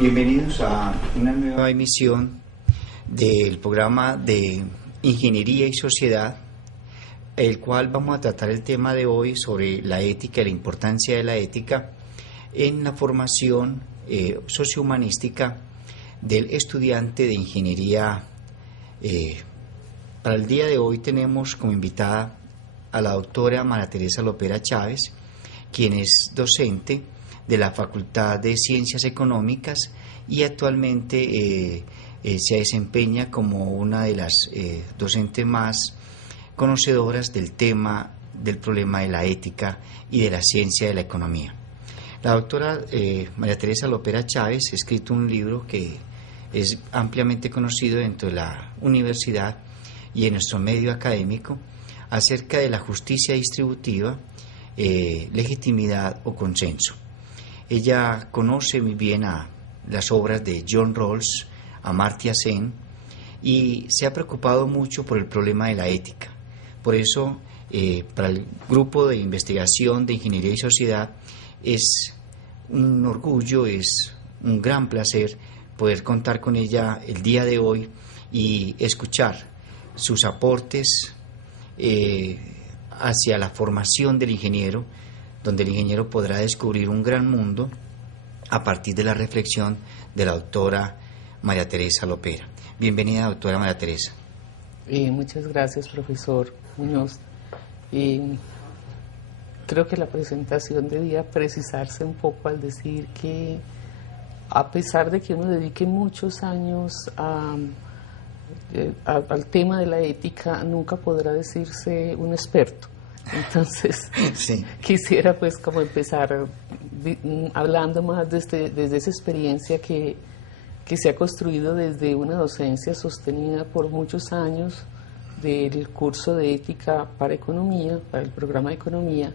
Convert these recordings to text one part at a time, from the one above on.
Bienvenidos a una nueva emisión del programa de Ingeniería y Sociedad, el cual vamos a tratar el tema de hoy sobre la ética y la importancia de la ética en la formación sociohumanística del estudiante de ingeniería. Para el día de hoy tenemos como invitada a la doctora María Teresa Lopera Chávez, quien es docente de la Facultad de Ciencias Económicas y actualmente se desempeña como una de las docentes más conocedoras del tema del problema de la ética y de la ciencia de la economía. La doctora María Teresa Lopera Chávez ha escrito un libro que es ampliamente conocido dentro de la universidad y en nuestro medio académico acerca de la justicia distributiva, legitimidad o consenso. Ella conoce muy bien a las obras de John Rawls, Amartya Sen, y se ha preocupado mucho por el problema de la ética. Por eso, para el grupo de investigación de Ingeniería y Sociedad, es un orgullo, es un gran placer poder contar con ella el día de hoy y escuchar sus aportes hacia la formación del ingeniero, donde el ingeniero podrá descubrir un gran mundo a partir de la reflexión de la doctora María Teresa Lopera. Bienvenida, doctora María Teresa. Muchas gracias, profesor Muñoz. Creo que la presentación debía precisarse un poco al decir que a pesar de que uno dedique muchos años al tema de la ética, nunca podrá decirse un experto. Entonces, sí. Quisiera pues como empezar hablando más desde esa experiencia que se ha construido desde una docencia sostenida por muchos años del curso de ética para economía, para el programa de economía,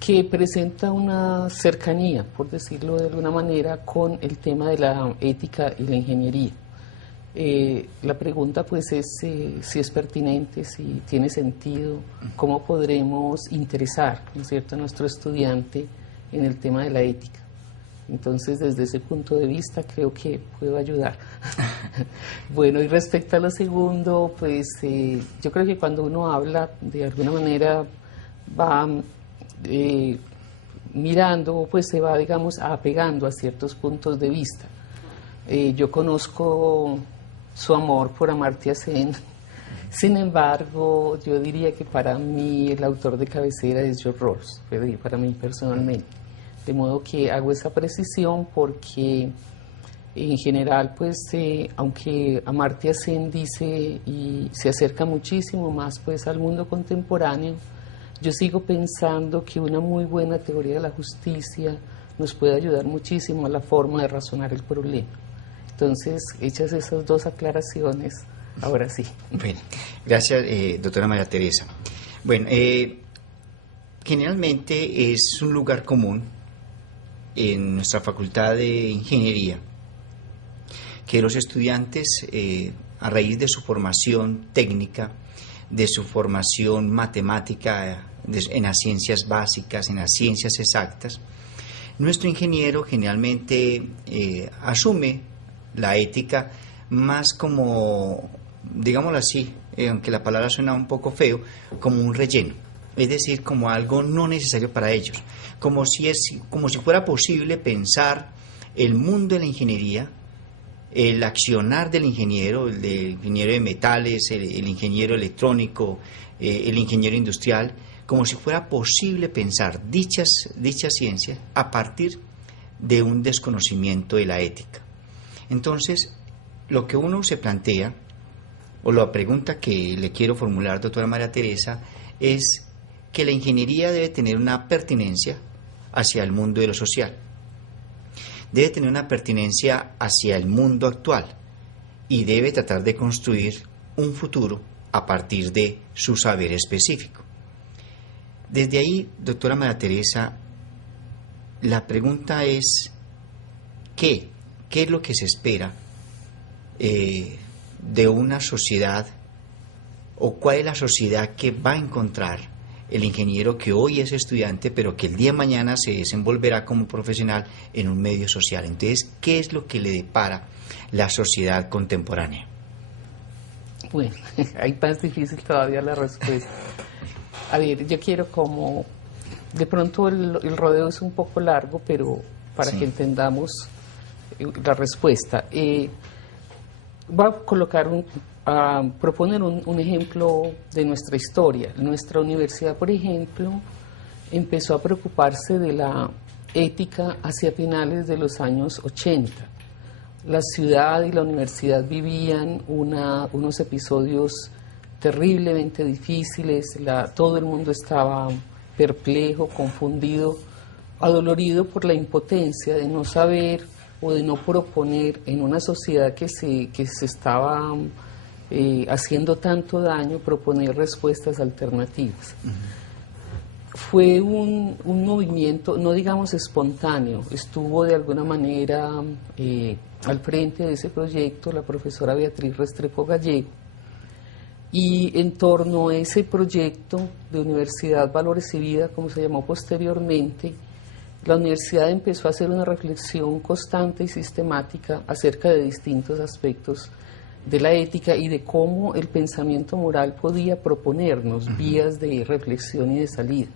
que presenta una cercanía, por decirlo de alguna manera, con el tema de la ética y la ingeniería. La pregunta pues es si es pertinente, si tiene sentido, cómo podremos interesar, ¿no es cierto?, a nuestro estudiante en el tema de la ética. Entonces, desde ese punto de vista creo que puedo ayudar. Bueno, y respecto a lo segundo, pues yo creo que cuando uno habla, de alguna manera va mirando, pues se va, digamos, apegando a ciertos puntos de vista. Yo conozco su amor por Amartya Sen. Sin embargo, yo diría que para mí el autor de cabecera es John Rawls, para mí personalmente. De modo que hago esa precisión porque en general, pues, aunque Amartya Sen dice y se acerca muchísimo más pues al mundo contemporáneo, yo sigo pensando que una muy buena teoría de la justicia nos puede ayudar muchísimo a la forma de razonar el problema. Entonces, hechas esas dos aclaraciones, ahora sí. Bueno, gracias, doctora María Teresa. Bueno, generalmente es un lugar común en nuestra Facultad de Ingeniería que los estudiantes, a raíz de su formación técnica, de su formación matemática en las ciencias básicas, en las ciencias exactas, nuestro ingeniero generalmente asume la ética más como, digámoslo así, aunque la palabra suena un poco feo, como un relleno, es decir, como algo no necesario para ellos, como si fuera posible pensar el mundo de la ingeniería, el accionar del ingeniero, el del ingeniero de metales, el ingeniero electrónico, el ingeniero industrial, como si fuera posible pensar dichas ciencias a partir de un desconocimiento de la ética. Entonces, lo que uno se plantea, o la pregunta que le quiero formular, doctora María Teresa, es que la ingeniería debe tener una pertinencia hacia el mundo de lo social, debe tener una pertinencia hacia el mundo actual y debe tratar de construir un futuro a partir de su saber específico. Desde ahí, doctora María Teresa, la pregunta es, ¿qué es lo que se espera de una sociedad, o cuál es la sociedad que va a encontrar el ingeniero que hoy es estudiante, pero que el día de mañana se desenvolverá como profesional en un medio social. Entonces, ¿qué es lo que le depara la sociedad contemporánea? Bueno, ahí más difícil todavía la respuesta. A ver, yo quiero como, de pronto el rodeo es un poco largo, pero para que entendamos la respuesta. Voy a colocar a proponer un ejemplo de nuestra historia. Nuestra universidad, por ejemplo, empezó a preocuparse de la ética hacia finales de los años 80. La ciudad y la universidad vivían unos episodios terriblemente difíciles, todo el mundo estaba perplejo, confundido, adolorido por la impotencia de no saber o de no proponer en una sociedad que se estaba haciendo tanto daño, proponer respuestas alternativas. Fue un movimiento, no digamos espontáneo, estuvo de alguna manera al frente de ese proyecto la profesora Beatriz Restrepo Gallego, y en torno a ese proyecto de Universidad Valores y Vida, como se llamó posteriormente, la universidad empezó a hacer una reflexión constante y sistemática acerca de distintos aspectos de la ética y de cómo el pensamiento moral podía proponernos vías de reflexión y de salida.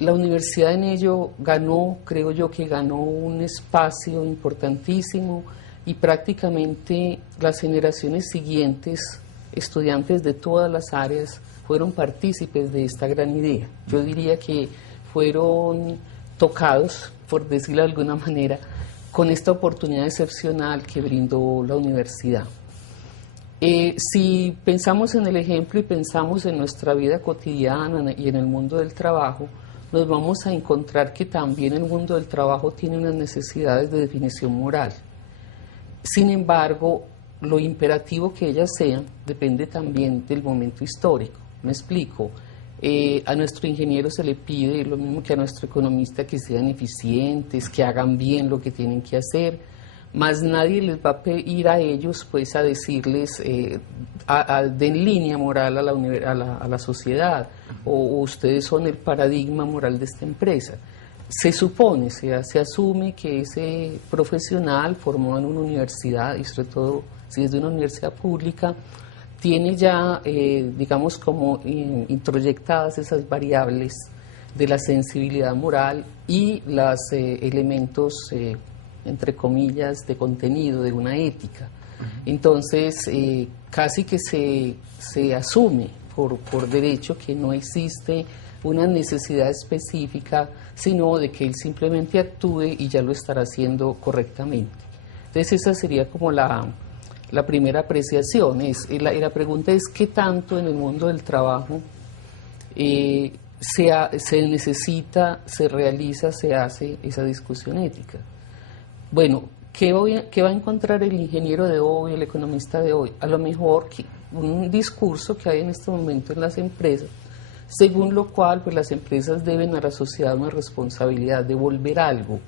La universidad en ello ganó, creo yo que ganó un espacio importantísimo, y prácticamente las generaciones siguientes, estudiantes de todas las áreas, fueron partícipes de esta gran idea. Yo diría que fueron tocados, por decirlo de alguna manera, con esta oportunidad excepcional que brindó la universidad. Si pensamos en el ejemplo y pensamos en nuestra vida cotidiana y en el mundo del trabajo, nos vamos a encontrar que también el mundo del trabajo tiene unas necesidades de definición moral. Sin embargo, lo imperativo que ellas sean depende también del momento histórico. Me explico. A nuestro ingeniero se le pide lo mismo que a nuestro economista, que sean eficientes, que hagan bien lo que tienen que hacer, más nadie les va a pedir a ellos pues a decirles den línea moral a la sociedad, o ustedes son el paradigma moral de esta empresa. Se supone, se asume que ese profesional formado en una universidad, y sobre todo si es de una universidad pública, tiene ya, digamos, como introyectadas esas variables de la sensibilidad moral y los elementos, entre comillas, de contenido, de una ética. Entonces, casi que se asume por derecho que no existe una necesidad específica, sino de que él simplemente actúe y ya lo estará haciendo correctamente. Entonces, esa sería como la primera apreciación. La pregunta es: ¿qué tanto en el mundo del trabajo se necesita, se realiza, se hace esa discusión ética? Bueno, ¿qué va a encontrar el ingeniero de hoy, el economista de hoy? A lo mejor un discurso que hay en este momento en las empresas, según lo cual pues las empresas deben a la sociedad una responsabilidad, devolver algo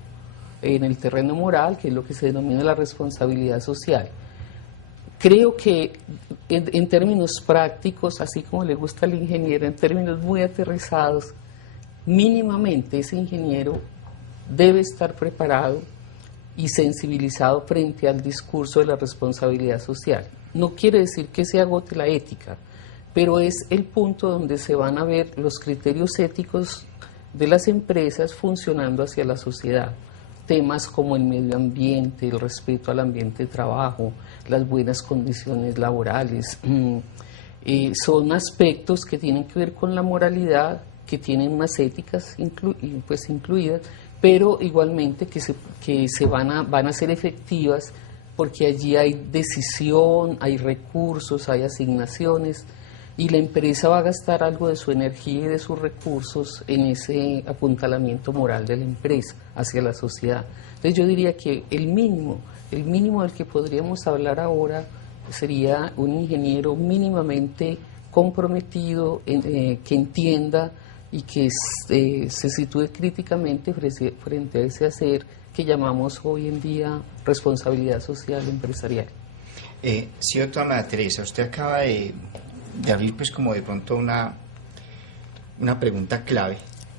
en el terreno moral, que es lo que se denomina la responsabilidad social. Creo que en términos prácticos, así como le gusta al ingeniero, en términos muy aterrizados, mínimamente ese ingeniero debe estar preparado y sensibilizado frente al discurso de la responsabilidad social. No quiere decir que se agote la ética, pero es el punto donde se van a ver los criterios éticos de las empresas funcionando hacia la sociedad. Temas como el medio ambiente, el respeto al ambiente de trabajo, las buenas condiciones laborales, son aspectos que tienen que ver con la moralidad, que tienen unas éticas incluidas, pero igualmente que van a ser efectivas, porque allí hay decisión, hay recursos, hay asignaciones, y la empresa va a gastar algo de su energía y de sus recursos en ese apuntalamiento moral de la empresa hacia la sociedad. Entonces yo diría que el mínimo del que podríamos hablar ahora sería un ingeniero mínimamente comprometido, que entienda y que se sitúe críticamente frente a ese hacer que llamamos hoy en día responsabilidad social empresarial. Sí, doctora María Teresa, usted acaba de abrir pues como de pronto una una pregunta clave.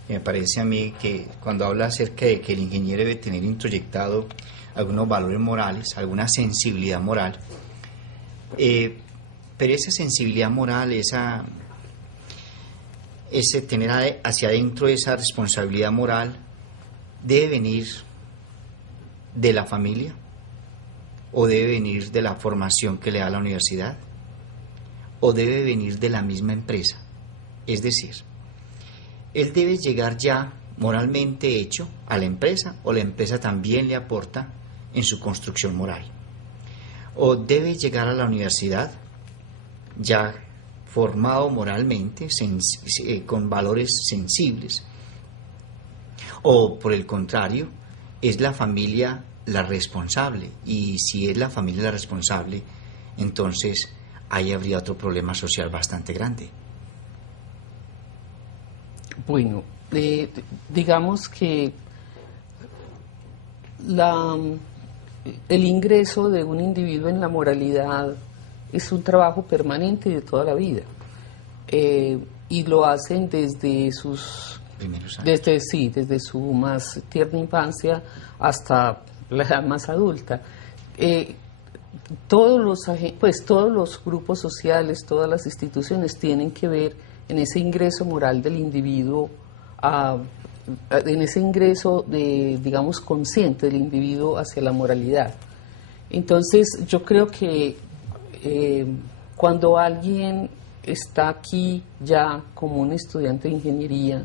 Me parece a mí que cuando habla acerca de que el ingeniero debe tener introyectado algunos valores morales, alguna sensibilidad moral, pero esa sensibilidad moral, ese tener hacia adentro esa responsabilidad moral, debe venir de la familia o debe venir de la formación que le da la universidad o debe venir de la misma empresa. Es decir, él debe llegar ya moralmente hecho a la empresa o la empresa también le aporta en su construcción moral. O debe llegar a la universidad ya formado moralmente, con valores sensibles. O por el contrario, es la familia la responsable. Y si es la familia la responsable, entonces ahí habría otro problema social bastante grande. Bueno, digamos que el ingreso de un individuo en la moralidad es un trabajo permanente de toda la vida, y lo hacen desde sus primeros años. Desde su más tierna infancia hasta la edad más adulta. Todos los grupos sociales, todas las instituciones tienen que ver en ese ingreso moral del individuo, en ese ingreso digamos, consciente del individuo hacia la moralidad. Entonces, yo creo que cuando alguien está aquí ya como un estudiante de ingeniería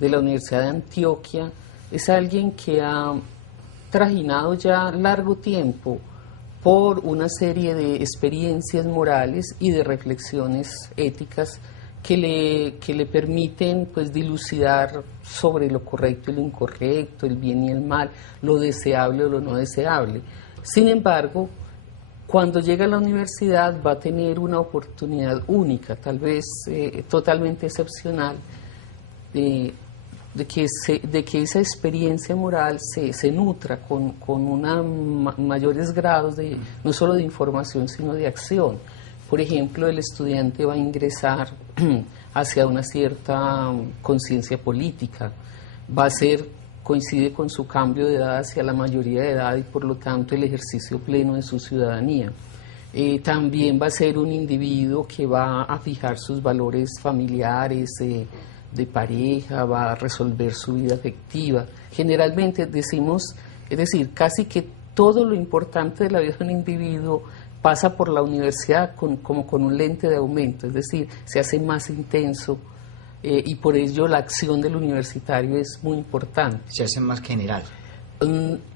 de la Universidad de Antioquia, es alguien que ha trajinado ya largo tiempo por una serie de experiencias morales y de reflexiones éticas que le permiten, pues, dilucidar sobre lo correcto y lo incorrecto, el bien y el mal, lo deseable o lo no deseable. Sin embargo, cuando llega a la universidad va a tener una oportunidad única, tal vez totalmente excepcional, de que esa experiencia moral se nutra con mayores grados no solo de información, sino de acción. Por ejemplo, el estudiante va a ingresar hacia una cierta conciencia política, coincide con su cambio de edad hacia la mayoría de edad y por lo tanto el ejercicio pleno de su ciudadanía. También va a ser un individuo que va a fijar sus valores familiares, de pareja, va a resolver su vida afectiva. Generalmente decimos, es decir, casi que todo lo importante de la vida de un individuo pasa por la universidad como con un lente de aumento, es decir, se hace más intenso, y por ello la acción del universitario es muy importante. Se hace más general.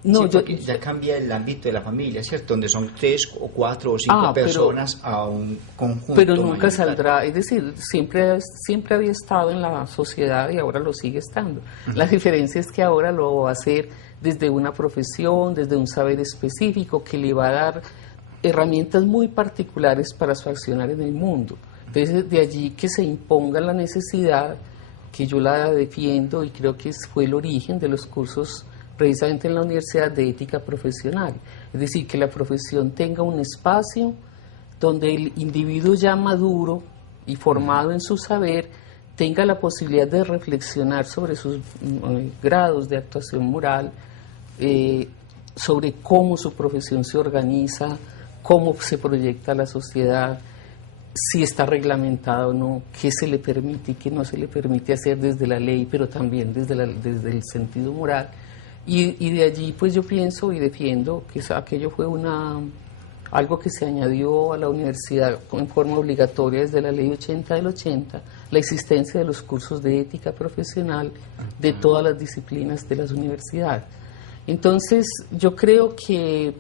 No, sí, ya cambia el ámbito de la familia, ¿cierto? Donde son 3 o 4 o 5 personas a un conjunto. Pero nunca saldrá, es decir, siempre había estado en la sociedad y ahora lo sigue estando. La diferencia es que ahora lo va a hacer desde una profesión, desde un saber específico que le va a dar herramientas muy particulares para su accionar en el mundo. Entonces, de allí que se imponga la necesidad, que yo la defiendo y creo que fue el origen de los cursos precisamente en la Universidad de Ética Profesional. Es decir, que la profesión tenga un espacio donde el individuo ya maduro y formado en su saber tenga la posibilidad de reflexionar sobre sus grados de actuación moral, sobre cómo su profesión se organiza, cómo se proyecta a la sociedad, si está reglamentada o no, qué se le permite y qué no se le permite hacer desde la ley, pero también desde el sentido moral. Y de allí pues yo pienso y defiendo que aquello fue algo que se añadió a la universidad en forma obligatoria desde la ley 80 del 80, la existencia de los cursos de ética profesional de todas las disciplinas de las universidades. Entonces yo creo que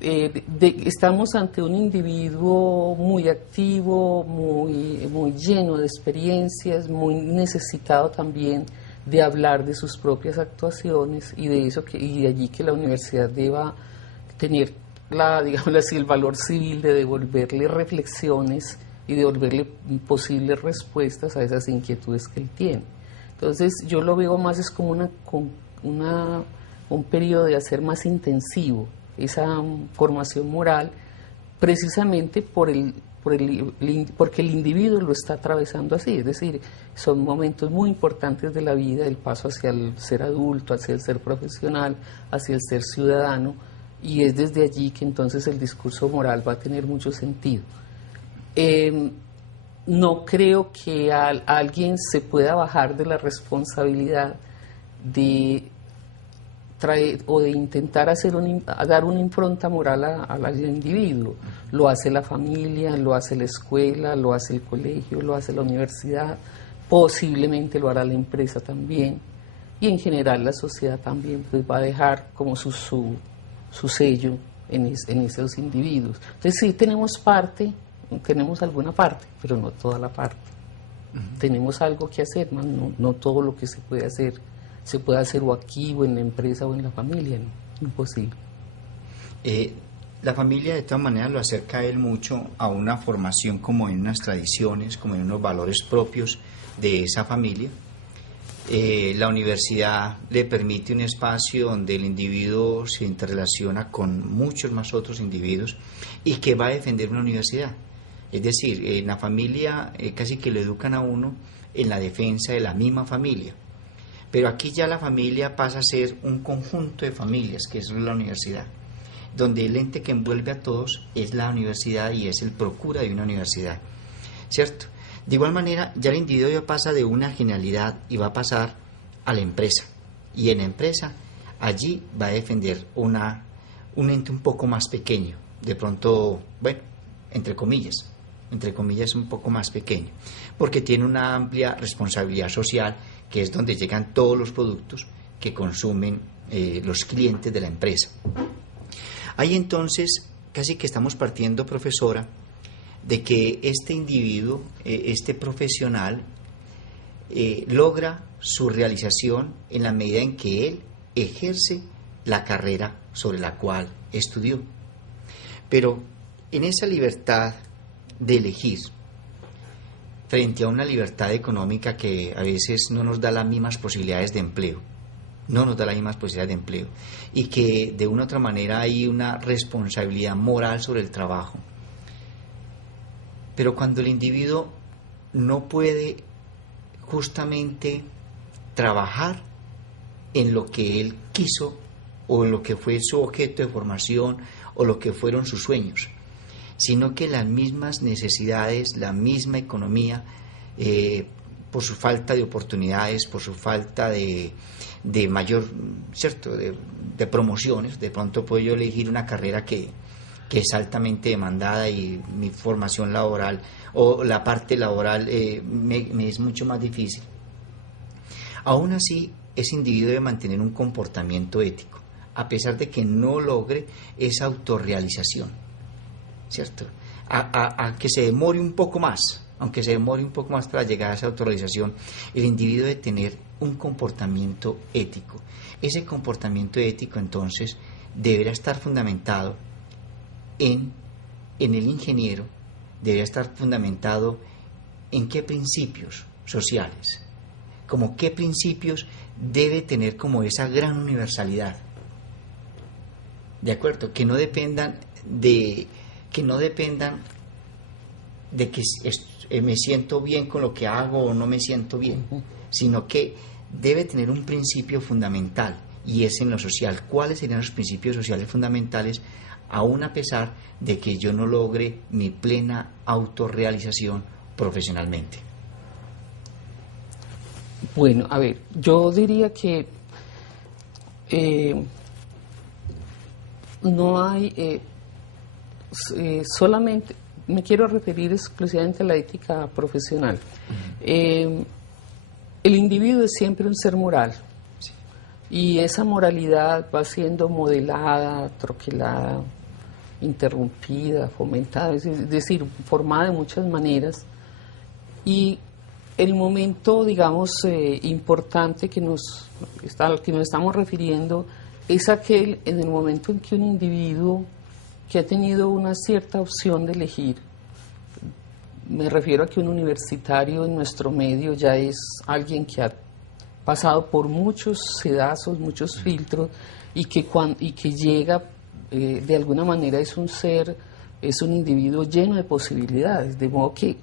estamos ante un individuo muy activo, muy lleno de experiencias, muy necesitado también de hablar de sus propias actuaciones y de allí que la universidad deba tener digamos así, el valor civil de devolverle reflexiones y devolverle posibles respuestas a esas inquietudes que él tiene. Entonces yo lo veo más es como un periodo de hacer más intensivo esa formación moral, precisamente por el porque el individuo lo está atravesando así, es decir, son momentos muy importantes de la vida, el paso hacia el ser adulto, hacia el ser profesional, hacia el ser ciudadano, y es desde allí que entonces el discurso moral va a tener mucho sentido. No creo que alguien se pueda bajar de la responsabilidad de o de intentar dar una impronta moral al individuo. Lo hace la familia, lo hace la escuela, lo hace el colegio, lo hace la universidad, posiblemente lo hará la empresa también, y en general la sociedad también pues va a dejar como su sello en esos individuos. Entonces sí tenemos alguna parte, pero no toda la parte. Tenemos algo que hacer, no todo lo que se puede hacer o aquí, o en la empresa, o en la familia, ¿no? Imposible. La familia de todas maneras lo acerca a él mucho a una formación como en unas tradiciones, como en unos valores propios de esa familia. La universidad le permite un espacio donde el individuo se interrelaciona con muchos más otros individuos y que va a defender una universidad. Es decir, en la familia casi que lo educan a uno en la defensa de la misma familia. Pero aquí ya la familia pasa a ser un conjunto de familias, que es la universidad, donde el ente que envuelve a todos es la universidad y es el procura de una universidad, ¿cierto? De igual manera, ya el individuo ya pasa de una generalidad y va a pasar a la empresa. Y en la empresa, allí va a defender un ente un poco más pequeño, de pronto, bueno, entre comillas un poco más pequeño, porque tiene una amplia responsabilidad social, que es donde llegan todos los productos que consumen los clientes de la empresa. Ahí entonces casi que estamos partiendo, profesora, de que este individuo, este profesional, logra su realización en la medida en que él ejerce la carrera sobre la cual estudió. Pero en esa libertad de elegir, frente a una libertad económica que a veces no nos da las mismas posibilidades de empleo, y que de una u otra manera hay una responsabilidad moral sobre el trabajo. Pero cuando el individuo no puede justamente trabajar en lo que él quiso o en lo que fue su objeto de formación o lo que fueron sus sueños, sino que las mismas necesidades, la misma economía, por su falta de oportunidades, por su falta de mayor, ¿cierto?, de promociones, de pronto puedo yo elegir una carrera que es altamente demandada y mi formación laboral o la parte laboral me es mucho más difícil. Aún así, ese individuo debe mantener un comportamiento ético, a pesar de que no logre esa autorrealización, ¿cierto? A que se demore un poco más, aunque se demore un poco más para llegar a esa autorrealización, el individuo debe tener un comportamiento ético. Ese comportamiento ético, entonces, deberá estar fundamentado en el ingeniero, deberá estar fundamentado en qué principios sociales, como qué principios debe tener como esa gran universalidad, ¿de acuerdo? Que no dependan de que me siento bien con lo que hago o no me siento bien, sino que debe tener un principio fundamental, y es en lo social. ¿Cuáles serían los principios sociales fundamentales, aún a pesar de que yo no logre mi plena autorrealización profesionalmente? Bueno, a ver, yo diría que no hay... solamente me quiero referir exclusivamente a la ética profesional. El individuo es siempre un ser moral, sí, y esa moralidad va siendo modelada, troquelada, interrumpida, fomentada, es decir, formada de muchas maneras, y el momento, digamos, importante al que nos estamos refiriendo es aquel en el momento en que un individuo que ha tenido una cierta opción de elegir, me refiero a que un universitario en nuestro medio ya es alguien que ha pasado por muchos sedazos, muchos filtros, y que llega, de alguna manera es un ser es un individuo lleno de posibilidades, de modo que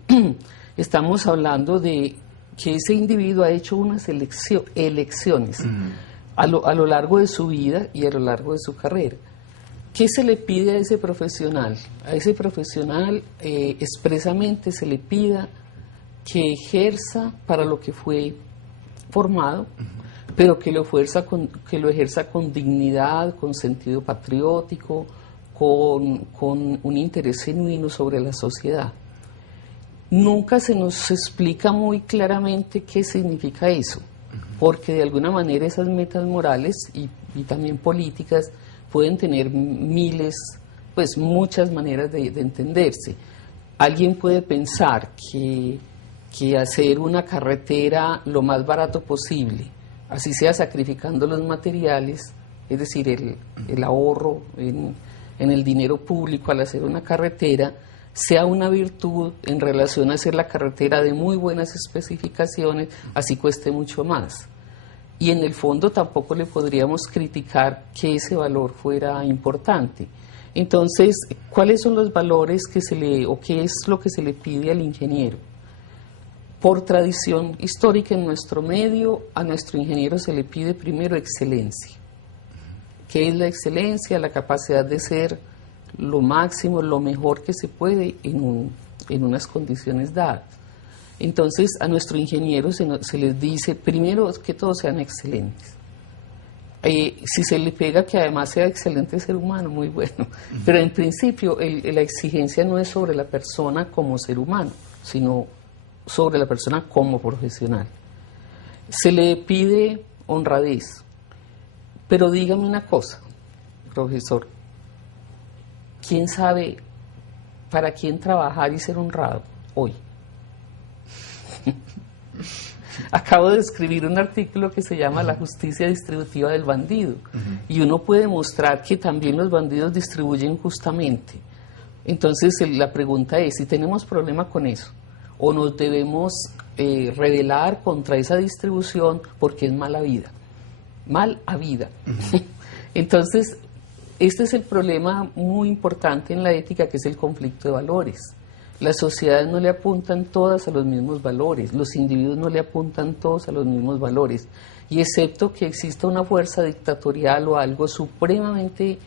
estamos hablando de que ese individuo ha hecho unas elecciones a lo largo de su vida y a lo largo de su carrera. ¿Qué se le pide a ese profesional? A ese profesional expresamente se le pida que ejerza para lo que fue formado, pero que lo ejerza con dignidad, con sentido patriótico, con un interés genuino sobre la sociedad. Nunca se nos explica muy claramente qué significa eso, porque de alguna manera esas metas morales y también políticas pueden tener muchas maneras de entenderse. Alguien puede pensar que hacer una carretera lo más barato posible, así sea sacrificando los materiales, es decir, el ahorro en el dinero público al hacer una carretera, sea una virtud en relación a hacer la carretera de muy buenas especificaciones, así cueste mucho más. Y en el fondo tampoco le podríamos criticar que ese valor fuera importante. Entonces, ¿cuáles son los valores o qué es lo que se le pide al ingeniero? Por tradición histórica en nuestro medio, a nuestro ingeniero se le pide primero excelencia. ¿Qué es la excelencia? La capacidad de ser lo máximo, lo mejor que se puede en unas condiciones dadas. Entonces, a nuestro ingeniero se les dice, primero, que todos sean excelentes. Si se le pega que además sea excelente ser humano, muy bueno. Pero en principio, la exigencia no es sobre la persona como ser humano, sino sobre la persona como profesional. Se le pide honradez. Pero dígame una cosa, profesor, ¿quién sabe para quién trabajar y ser honrado hoy? Acabo de escribir un artículo que se llama La justicia distributiva del bandido, y uno puede mostrar que también los bandidos distribuyen justamente. Entonces la pregunta es, si tenemos problema con eso, o nos debemos rebelar contra esa distribución porque es mala vida. Mal a vida. Entonces, este es el problema muy importante en la ética, que es el conflicto de valores. Las sociedades no le apuntan todas a los mismos valores, los individuos no le apuntan todos a los mismos valores, y excepto que exista una fuerza dictatorial o algo supremamente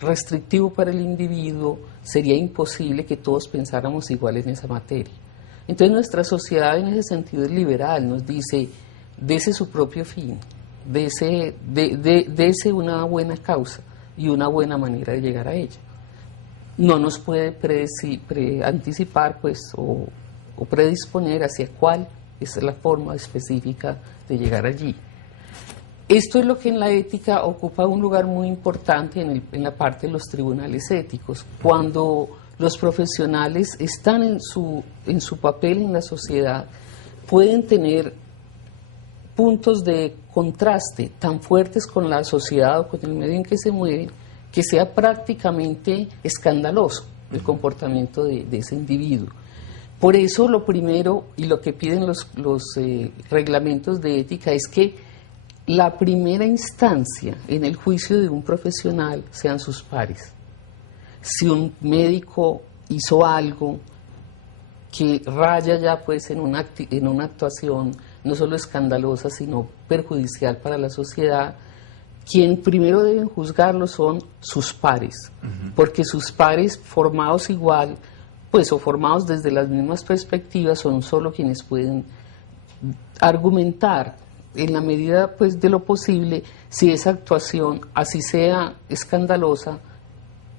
restrictivo para el individuo, sería imposible que todos pensáramos igual en esa materia. Entonces nuestra sociedad en ese sentido es liberal, nos dice, dese su propio fin, dese una buena causa y una buena manera de llegar a ella. No nos puede anticipar o predisponer hacia cuál es la forma específica de llegar allí. Esto es lo que en la ética ocupa un lugar muy importante en la parte de los tribunales éticos. Cuando los profesionales están en su papel en la sociedad, pueden tener puntos de contraste tan fuertes con la sociedad o con el medio en que se mueven, que sea prácticamente escandaloso el comportamiento de ese individuo. Por eso lo primero y lo que piden los reglamentos de ética es que la primera instancia en el juicio de un profesional sean sus pares. Si un médico hizo algo que raya ya pues en una actuación no solo escandalosa, sino perjudicial para la sociedad, quien primero deben juzgarlo son sus pares, porque sus pares formados igual, pues o formados desde las mismas perspectivas, son solo quienes pueden argumentar en la medida pues de lo posible si esa actuación, así sea escandalosa,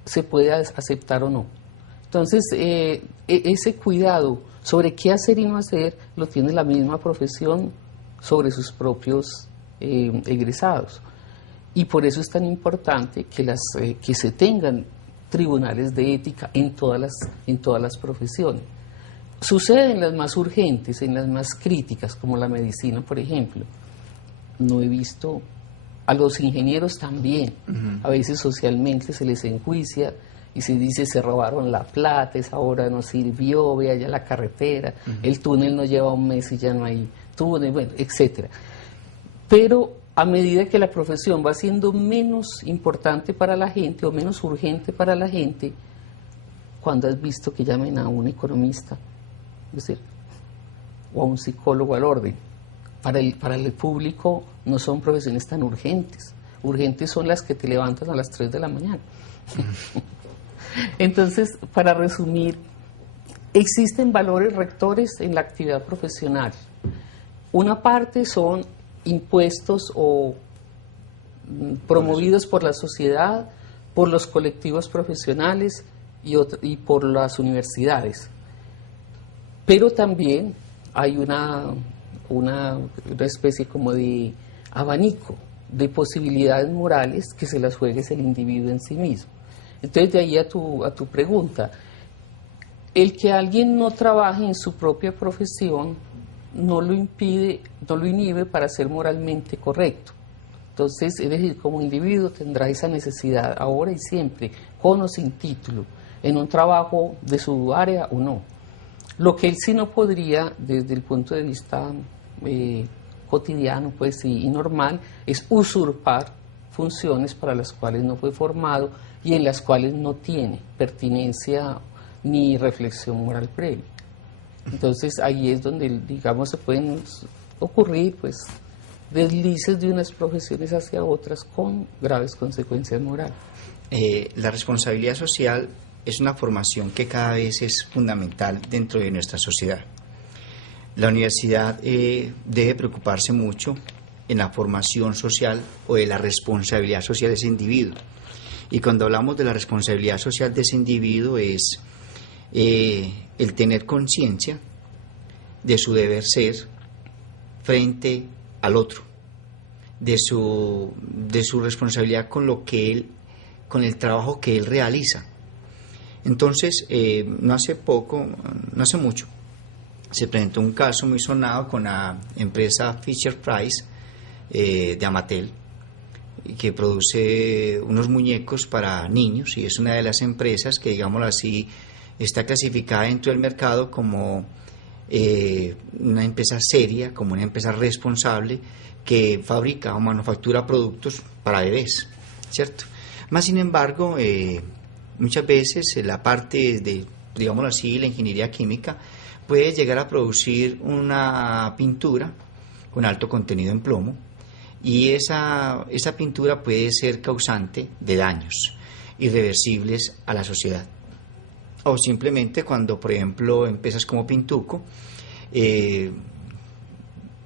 se puede aceptar o no. Entonces, ese cuidado sobre qué hacer y no hacer lo tiene la misma profesión sobre sus propios egresados. Y por eso es tan importante que se tengan tribunales de ética en todas las profesiones. Sucede en las más urgentes, en las más críticas, como la medicina, por ejemplo. No he visto a los ingenieros también. A veces socialmente se les enjuicia y se dice se robaron la plata, esa obra no sirvió, vea ya la carretera, el túnel no lleva un mes y ya no hay túnel, bueno, etcétera. Pero a medida que la profesión va siendo menos importante para la gente o menos urgente para la gente, cuando has visto que llamen a un economista, es decir, o a un psicólogo al orden. Para el público no son profesiones tan urgentes. Urgentes son las que te levantan a las 3 de la mañana. Entonces, para resumir, existen valores rectores en la actividad profesional. Una parte son impuestos o promovidos por la sociedad, por los colectivos profesionales y por las universidades. Pero también hay una especie como de abanico de posibilidades morales que se las juegue el individuo en sí mismo. Entonces, de ahí a tu pregunta, el que alguien no trabaje en su propia profesión no lo inhibe para ser moralmente correcto. Entonces, es decir, como individuo tendrá esa necesidad ahora y siempre, con o sin título, en un trabajo de su área o no. Lo que él sí no podría, desde el punto de vista cotidiano pues, y normal, es usurpar funciones para las cuales no fue formado y en las cuales no tiene pertinencia ni reflexión moral previa. Entonces ahí es donde, digamos, se pueden ocurrir pues deslices de unas profesiones hacia otras con graves consecuencias morales. La responsabilidad social es una formación que cada vez es fundamental dentro de nuestra sociedad. La universidad debe preocuparse mucho en la formación social o de la responsabilidad social de ese individuo. Y cuando hablamos de la responsabilidad social de ese individuo es el tener conciencia de su deber ser frente al otro, de su responsabilidad con el trabajo que él realiza. Entonces, no hace mucho, se presentó un caso muy sonado con la empresa Fisher Price de Amatel, que produce unos muñecos para niños, y es una de las empresas que, digámoslo así, está clasificada dentro del mercado como una empresa seria, como una empresa responsable que fabrica o manufactura productos para bebés, ¿cierto? Más sin embargo, muchas veces la parte de, digámoslo así, la ingeniería química puede llegar a producir una pintura con alto contenido en plomo, y esa pintura puede ser causante de daños irreversibles a la sociedad. O simplemente cuando, por ejemplo, empresas como Pintuco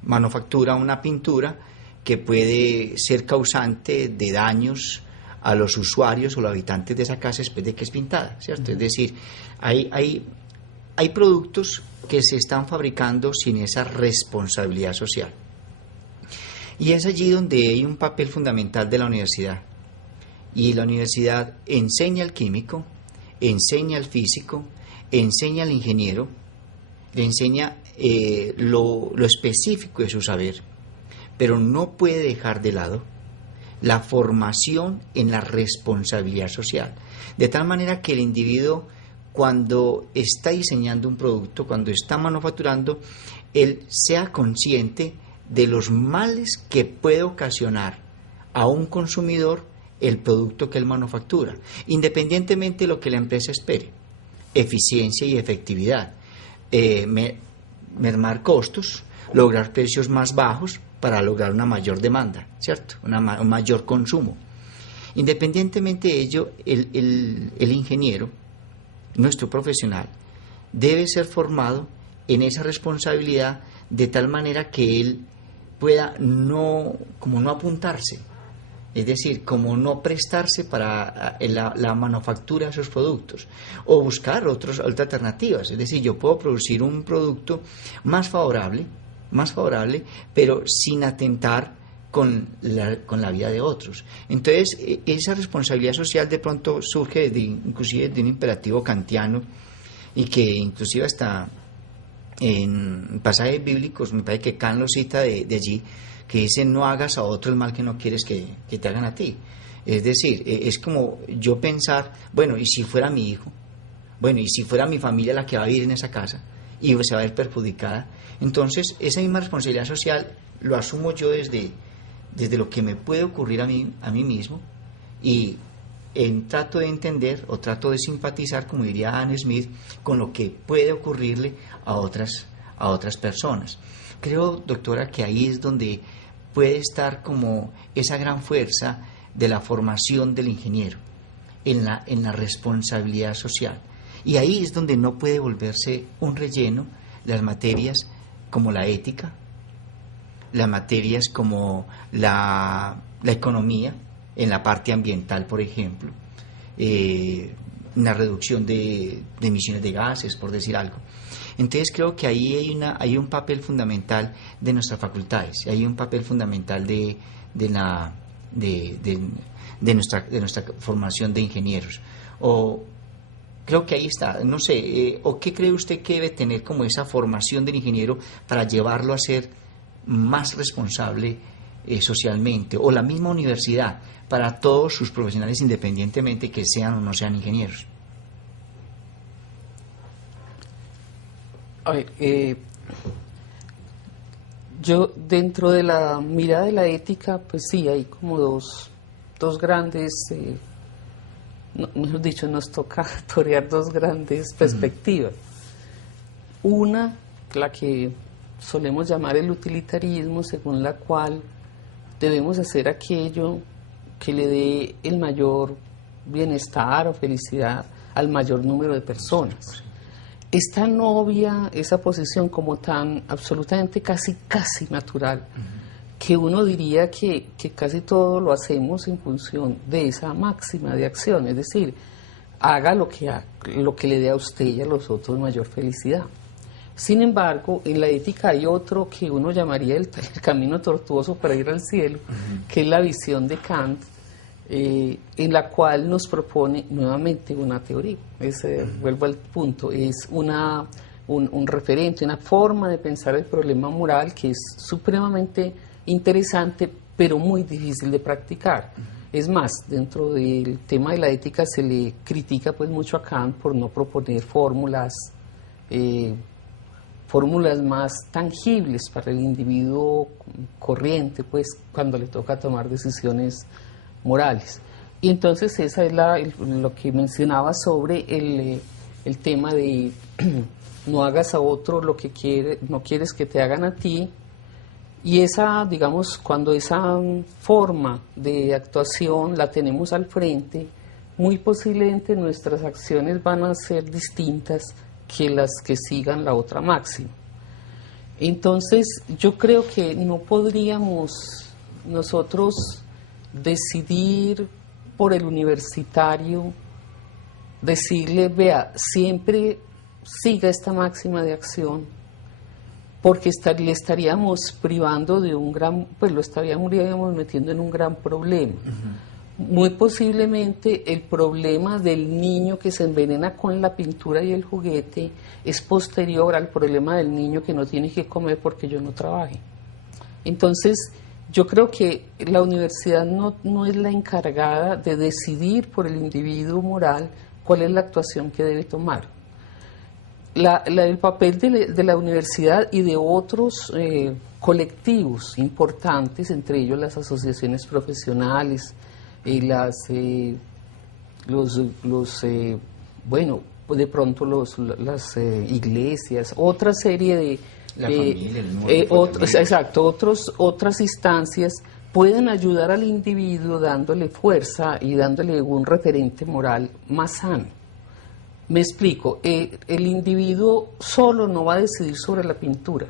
manufactura una pintura que puede ser causante de daños a los usuarios o los habitantes de esa casa después de que es pintada, ¿cierto? Es decir, hay productos que se están fabricando sin esa responsabilidad social. Y es allí donde hay un papel fundamental de la universidad. Y la universidad enseña al químico, enseña al físico, enseña al ingeniero, le enseña lo específico de su saber, pero no puede dejar de lado la formación en la responsabilidad social. De tal manera que el individuo, cuando está diseñando un producto, cuando está manufacturando, él sea consciente de los males que puede ocasionar a un consumidor el producto que él manufactura, independientemente de lo que la empresa espere: eficiencia y efectividad, mermar costos, lograr precios más bajos para lograr una mayor demanda, ¿cierto? Un mayor consumo. Independientemente de ello, el ingeniero, nuestro profesional, debe ser formado en esa responsabilidad de tal manera que él pueda no apuntarse, es decir, como no prestarse para la manufactura de esos productos, o buscar otras alternativas. Es decir, yo puedo producir un producto más favorable, pero sin atentar con la vida de otros. Entonces, esa responsabilidad social de pronto surge inclusive de un imperativo kantiano, y que inclusive hasta en pasajes bíblicos, me parece que Kant lo cita de allí, que dice: no hagas a otro el mal que no quieres que te hagan a ti. Es decir, es como yo pensar, bueno, ¿y si fuera mi hijo? Bueno, ¿y si fuera mi familia la que va a vivir en esa casa y se va a ver perjudicada? Entonces, esa misma responsabilidad social lo asumo yo desde desde lo que me puede ocurrir a mí mismo, y trato de entender o trato de simpatizar, como diría Anne Smith, con lo que puede ocurrirle a otras personas. Creo, doctora, que ahí es donde puede estar como esa gran fuerza de la formación del ingeniero, en la responsabilidad social. Y ahí es donde no puede volverse un relleno las materias como la ética, las materias como la economía, en la parte ambiental, por ejemplo, una reducción de emisiones de gases, por decir algo. Entonces creo que ahí hay un papel fundamental de nuestras facultades, hay un papel fundamental de nuestra formación de ingenieros. Creo que ahí está, no sé, ¿o qué cree usted que debe tener como esa formación del ingeniero para llevarlo a ser más responsable socialmente, o la misma universidad para todos sus profesionales, independientemente que sean o no sean ingenieros? A ver, yo dentro de la mirada de la ética, pues sí, hay como dos grandes, mejor dicho, nos toca torear dos grandes perspectivas. Una, la que solemos llamar el utilitarismo, según la cual debemos hacer aquello que le dé el mayor bienestar o felicidad al mayor número de personas. Es tan obvia esa posición, como tan absolutamente casi natural, que uno diría que casi todo lo hacemos en función de esa máxima de acción, es decir, haga lo que le dé a usted y a los otros mayor felicidad. Sin embargo, en la ética hay otro que uno llamaría el camino tortuoso para ir al cielo, que es la visión de Kant, en la cual nos propone nuevamente una teoría. Vuelvo al punto, es un referente, una forma de pensar el problema moral que es supremamente interesante, pero muy difícil de practicar. Es más, dentro del tema de la ética se le critica pues mucho a Kant por no proponer fórmulas más tangibles para el individuo corriente, pues cuando le toca tomar decisiones morales. Y entonces esa es lo que mencionaba sobre el tema de no hagas a otro lo que no quieres que te hagan a ti. Y esa, digamos, cuando esa forma de actuación la tenemos al frente, muy posiblemente nuestras acciones van a ser distintas que las que sigan la otra máxima. Entonces, yo creo que no podríamos nosotros decidir por el universitario, decirle, vea, siempre siga esta máxima de acción, porque le estaríamos privando de pues lo estaríamos metiendo en un gran problema. Muy posiblemente el problema del niño que se envenena con la pintura y el juguete es posterior al problema del niño que no tiene que comer porque yo no trabaje. Entonces, yo creo que la universidad no es la encargada de decidir por el individuo moral cuál es la actuación que debe tomar. El papel de la universidad y de otros colectivos importantes, entre ellos las asociaciones profesionales, de pronto las iglesias, otra serie de la familia, el mundo, otras instancias pueden ayudar al individuo dándole fuerza y dándole un referente moral más sano. Me explico, el individuo solo no va a decidir sobre la pintura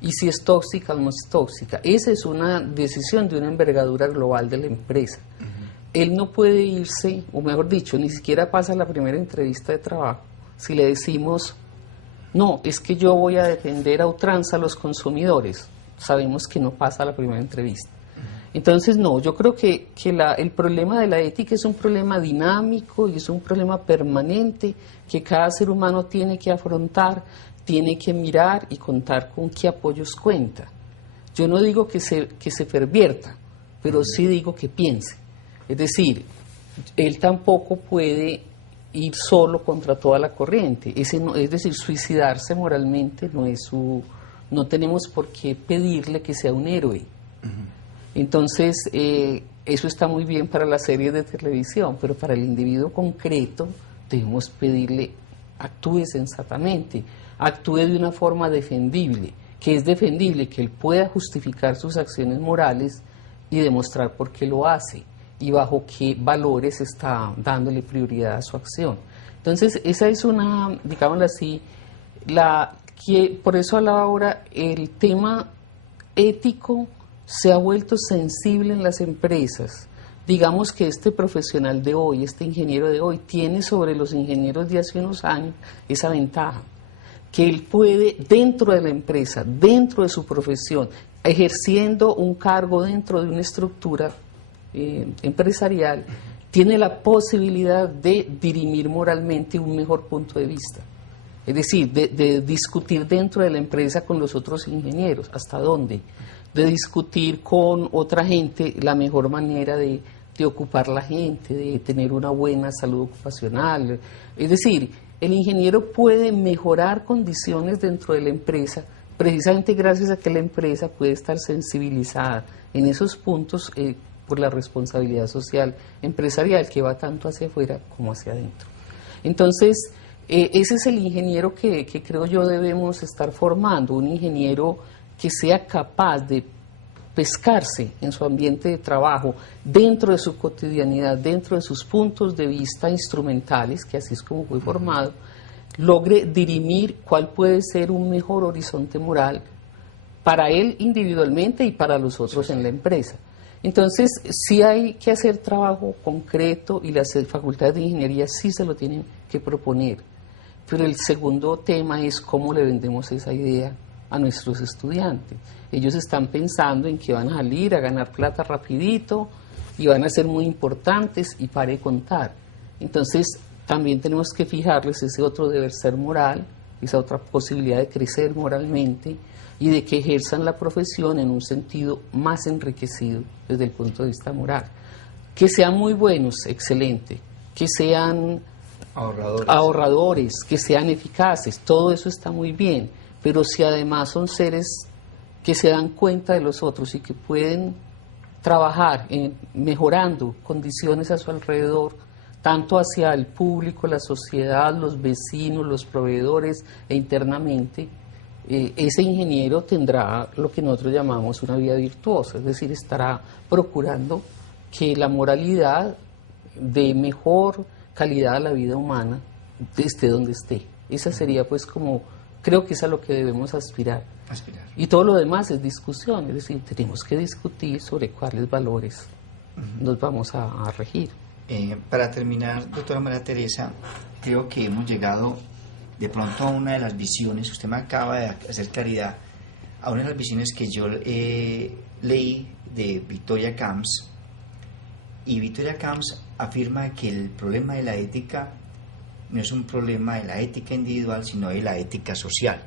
y si es tóxica o no es tóxica. Esa es una decisión de una envergadura global de la empresa. Él no puede irse, o mejor dicho, ni siquiera pasa la primera entrevista de trabajo si le decimos, no, es que yo voy a defender a ultranza a los consumidores. Sabemos que no pasa la primera entrevista. Entonces, no, yo creo que el problema de la ética es un problema dinámico y es un problema permanente que cada ser humano tiene que afrontar, tiene que mirar y contar con qué apoyos cuenta. Yo no digo que se pervierta, pero sí digo que piense. Es decir, él tampoco puede ir solo contra toda la corriente. Es decir, suicidarse moralmente no tenemos por qué pedirle que sea un héroe. Entonces, eso está muy bien para las series de televisión, pero para el individuo concreto debemos pedirle, actúe sensatamente, actúe de una forma defendible, que es defendible, que él pueda justificar sus acciones morales y demostrar por qué lo hace y bajo qué valores está dándole prioridad a su acción. Entonces, esa es una, digámoslo así, por eso a la hora el tema ético se ha vuelto sensible en las empresas. Digamos que este profesional de hoy, este ingeniero de hoy, tiene sobre los ingenieros de hace unos años esa ventaja, que él puede, dentro de la empresa, dentro de su profesión, ejerciendo un cargo dentro de una estructura empresarial, tiene la posibilidad de dirimir moralmente un mejor punto de vista. Es decir, de discutir dentro de la empresa con los otros ingenieros, hasta dónde, de discutir con otra gente la mejor manera de ocupar la gente, de tener una buena salud ocupacional. Es decir, el ingeniero puede mejorar condiciones dentro de la empresa precisamente gracias a que la empresa puede estar sensibilizada en esos puntos por la responsabilidad social empresarial que va tanto hacia afuera como hacia adentro. Entonces, ese es el ingeniero que creo yo debemos estar formando, un ingeniero que sea capaz de pescarse en su ambiente de trabajo, dentro de su cotidianidad, dentro de sus puntos de vista instrumentales, que así es como fue formado, logre dirimir cuál puede ser un mejor horizonte moral para él individualmente y para los otros en la empresa. Entonces, sí hay que hacer trabajo concreto y las facultades de ingeniería sí se lo tienen que proponer. Pero el segundo tema es cómo le vendemos esa idea a nuestros estudiantes. Ellos están pensando en que van a salir a ganar plata rapidito y van a ser muy importantes y pare de contar. Entonces, también tenemos que fijarles ese otro deber ser moral, esa otra posibilidad de crecer moralmente y de que ejerzan la profesión en un sentido más enriquecido desde el punto de vista moral. Que sean muy buenos, excelente, que sean ahorradores, que sean eficaces, todo eso está muy bien, pero si además son seres que se dan cuenta de los otros y que pueden trabajar mejorando condiciones a su alrededor, tanto hacia el público, la sociedad, los vecinos, los proveedores e internamente, ese ingeniero tendrá lo que nosotros llamamos una vida virtuosa, es decir, estará procurando que la moralidad dé mejor calidad a la vida humana, esté donde esté. Esa sería pues como, creo que es a lo que debemos aspirar. Y todo lo demás es discusión, es decir, tenemos que discutir sobre cuáles valores nos vamos a regir. Para terminar, doctora María Teresa, creo que hemos llegado de pronto a una de las visiones, usted me acaba de hacer claridad, a una de las visiones que yo leí de Victoria Camps, y Victoria Camps afirma que el problema de la ética no es un problema de la ética individual, sino de la ética social.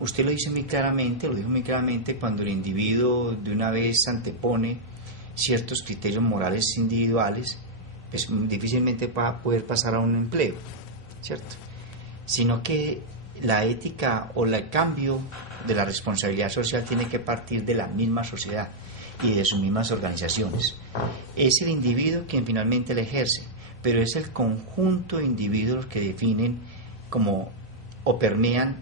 Usted lo dice muy claramente, lo dijo muy claramente, cuando el individuo de una vez antepone ciertos criterios morales individuales, pues difícilmente va a poder pasar a un empleo, ¿cierto? Sino que la ética o el cambio de la responsabilidad social tiene que partir de la misma sociedad y de sus mismas organizaciones. Es el individuo quien finalmente la ejerce, pero es el conjunto de individuos que definen como o permean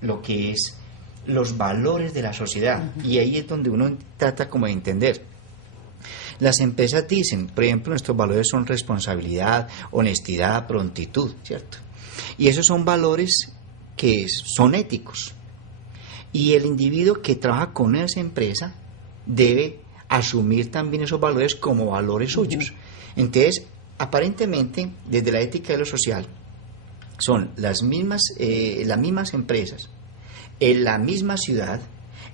lo que es los valores de la sociedad. Y ahí es donde uno trata como de entender. Las empresas dicen, por ejemplo, nuestros valores son responsabilidad, honestidad, prontitud, ¿cierto? Y esos son valores que son éticos. Y el individuo que trabaja con esa empresa debe asumir también esos valores como valores suyos. Entonces, aparentemente, desde la ética de lo social, son las mismas empresas, en la misma ciudad,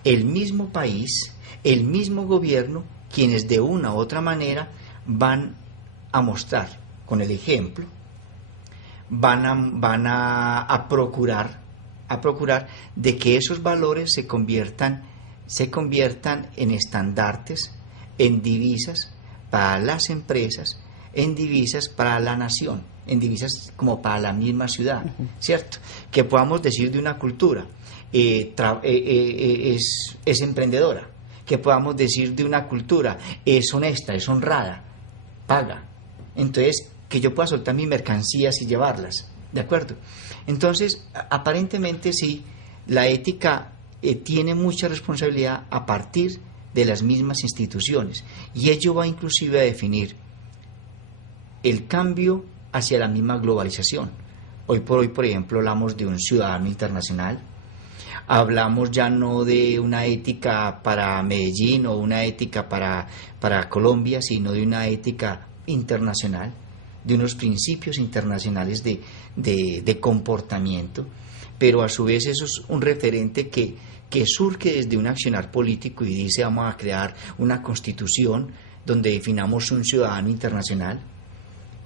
el mismo país, el mismo gobierno, quienes de una u otra manera van a mostrar con el ejemplo, van a procurar de que esos valores se conviertan en estandartes, en divisas para las empresas, en divisas para la nación, en divisas como para la misma ciudad, ¿cierto? Que podamos decir de una cultura, es emprendedora, que podamos decir de una cultura, es honesta, es honrada, paga. Entonces, que yo pueda soltar mis mercancías y llevarlas, ¿de acuerdo? Entonces, aparentemente sí, la ética tiene mucha responsabilidad a partir de las mismas instituciones, y ello va inclusive a definir el cambio hacia la misma globalización. Hoy por hoy, por ejemplo, hablamos de un ciudadano internacional, hablamos ya no de una ética para Medellín o una ética para Colombia, sino de una ética internacional, de unos principios internacionales de comportamiento, pero a su vez eso es un referente que surge desde un accionar político y dice: vamos a crear una constitución donde definamos un ciudadano internacional.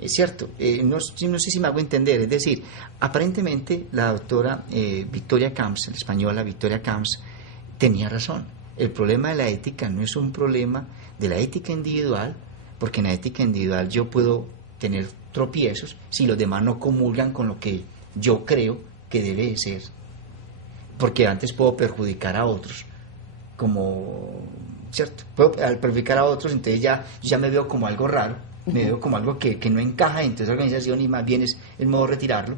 Es cierto, no sé si me hago entender, es decir, aparentemente la doctora Victoria Camps, la española Victoria Camps, tenía razón. El problema de la ética no es un problema de la ética individual, porque en la ética individual yo puedo tener tropiezos si los demás no comulgan con lo que yo creo que debe ser, porque antes puedo perjudicar a otros, ¿cierto? Al perjudicar a otros, entonces ya me veo como algo raro, me veo como algo que no encaja en esa organización, y más bien es el modo de retirarlo.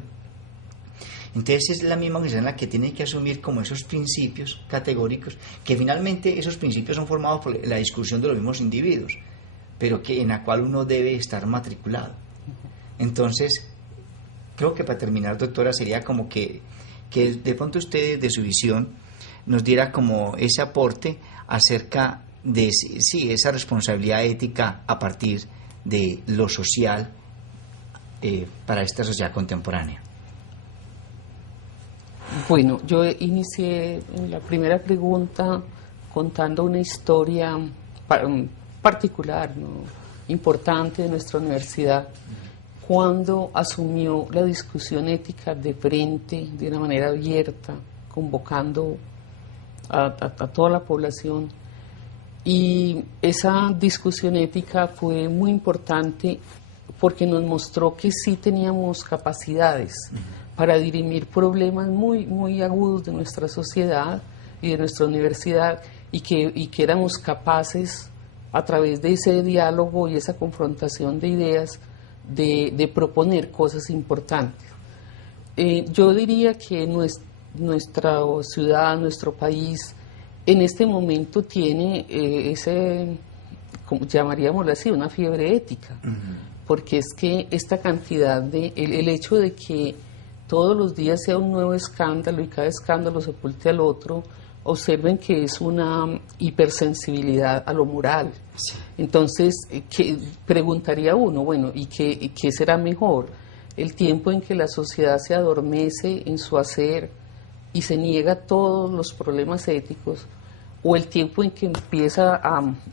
Entonces es la misma organización la que tiene que asumir como esos principios categóricos, que finalmente esos principios son formados por la discusión de los mismos individuos, pero en la cual uno debe estar matriculado. Entonces, creo que para terminar, doctora, sería como que de pronto usted, de su visión, nos diera como ese aporte acerca de esa responsabilidad ética a partir de lo social para esta sociedad contemporánea. Bueno, yo inicié la primera pregunta contando una historia particular, ¿no?, importante de nuestra universidad, cuando asumió la discusión ética de frente, de una manera abierta, convocando a toda la población. Y esa discusión ética fue muy importante porque nos mostró que sí teníamos capacidades para dirimir problemas muy, muy agudos de nuestra sociedad y de nuestra universidad, y que éramos capaces, a través de ese diálogo y esa confrontación de ideas, de proponer cosas importantes. Yo diría que nuestra ciudad, nuestro país, en este momento tiene como llamaríamoslo así, una fiebre ética, porque es que esta cantidad el hecho de que todos los días sea un nuevo escándalo y cada escándalo sepulte al otro, observen que es una hipersensibilidad a lo moral. Sí. Entonces, preguntaría uno, bueno, ¿y qué será mejor? ¿El tiempo en que la sociedad se adormece en su hacer y se niega todos los problemas éticos, o el tiempo en que empieza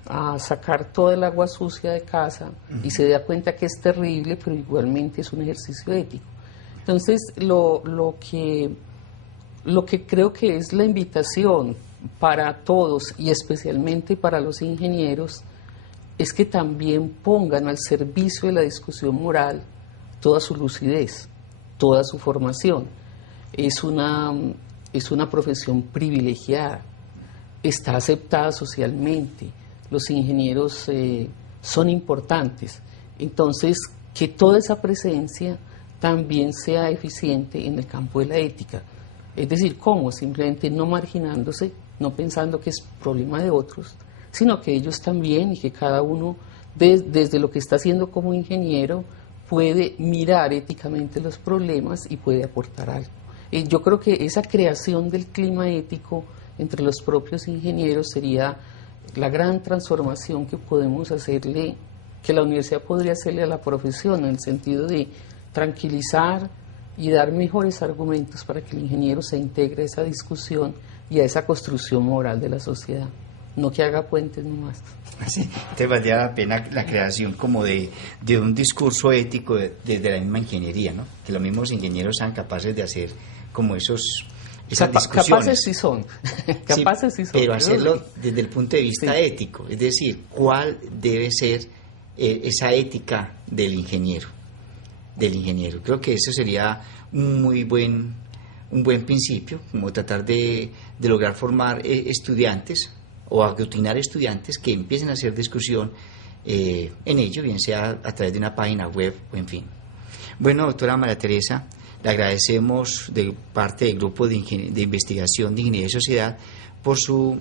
a sacar toda el agua sucia de casa y se da cuenta que es terrible, pero igualmente es un ejercicio ético? Entonces, lo que creo que es la invitación para todos, y especialmente para los ingenieros, es que también pongan al servicio de la discusión moral toda su lucidez, toda su formación. Es una profesión privilegiada, está aceptada socialmente, los ingenieros son importantes. Entonces, que toda esa presencia también sea eficiente en el campo de la ética. Es decir, ¿cómo? Simplemente no marginándose, no pensando que es problema de otros, sino que ellos también, y que cada uno, desde lo que está haciendo como ingeniero, puede mirar éticamente los problemas y puede aportar algo. Yo creo que esa creación del clima ético entre los propios ingenieros sería la gran transformación que podemos hacerle, que la universidad podría hacerle a la profesión, en el sentido de tranquilizar y dar mejores argumentos para que el ingeniero se integre a esa discusión y a esa construcción moral de la sociedad, no que haga puentes nomás. Sí, te valdría la pena la creación como de un discurso ético desde la misma ingeniería, ¿no? Que los mismos ingenieros sean capaces de hacer como esas discusiones. Capaces sí son, capaces sí son. Pero hacerlo desde el punto de vista ético, es decir, cuál debe ser esa ética del ingeniero. Creo que eso sería un buen principio, como tratar de lograr formar estudiantes o aglutinar estudiantes que empiecen a hacer discusión en ello, bien sea a través de una página web o en fin. Bueno, doctora María Teresa, le agradecemos de parte del Grupo de Investigación de Ingeniería y Sociedad por su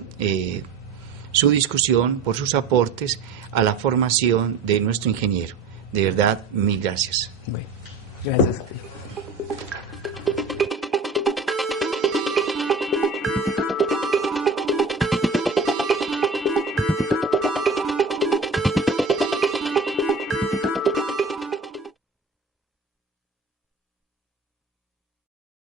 discusión, por sus aportes a la formación de nuestro ingeniero. De verdad, mil gracias. Bueno, gracias a ti.